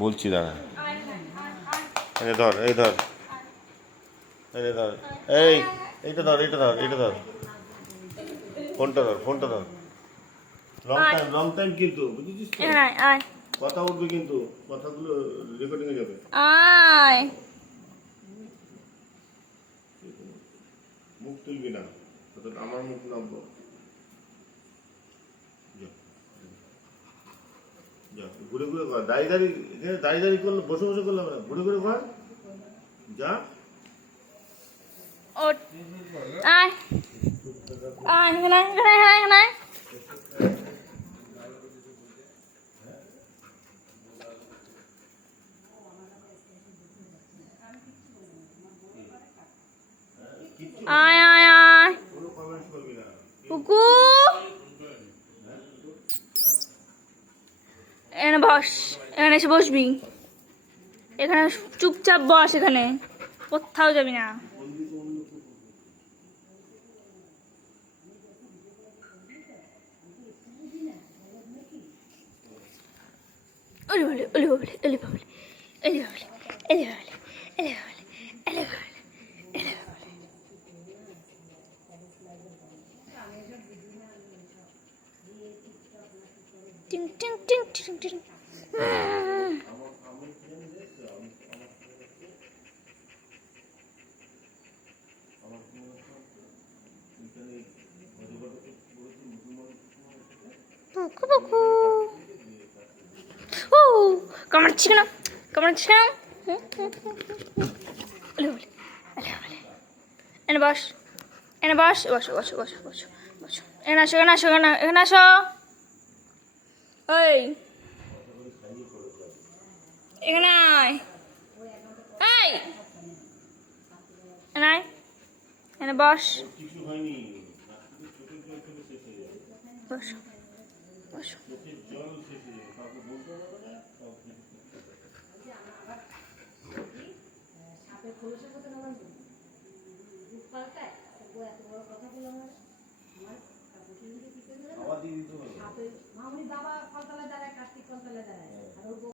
বলছি দাঁড়া, এই ধর, এই ধর, এই ধর, এইটা ধর, এইটা ধর, এইটা ধর, ফোনটা ধর, ফোনটা ধর। লং টাইম কিন্তু, বুঝেছিস তো? কথা উঠবে কিন্তু, কথাগুলো রেকর্ডিং এ যাবে। মুখ তুলবি না, আমার মুখ নামবো। ঘুরে ঘুরে কর, দাঁড়িয়ে করলে, বসে বসে করলে হবে না, ঘুরে ঘুরে কর। যা এখানে বস, এখানে এসে বসবি, এখানে চুপচাপ বস, এখানে কোথাও যাবি না। ওলি বলে, ওলি বলে, ওলি বলে, ওলি বলে, ওলি বলে, ওলি বলে, ওলি বলে, ওলি বলে। টিং টিং টিং টিং টিং। পুকু পুকু। কামড়াচ্ছি কেন, কামড়াচ্ছি কেন? এনে বস, এনে বস, বসো বসো বসো বসো বসো, এখানে আসো, এখানে আসো, এখানে আসো। ওই এখানে আয়, এই এখানে আয়, এখানে বস, বসো বসো।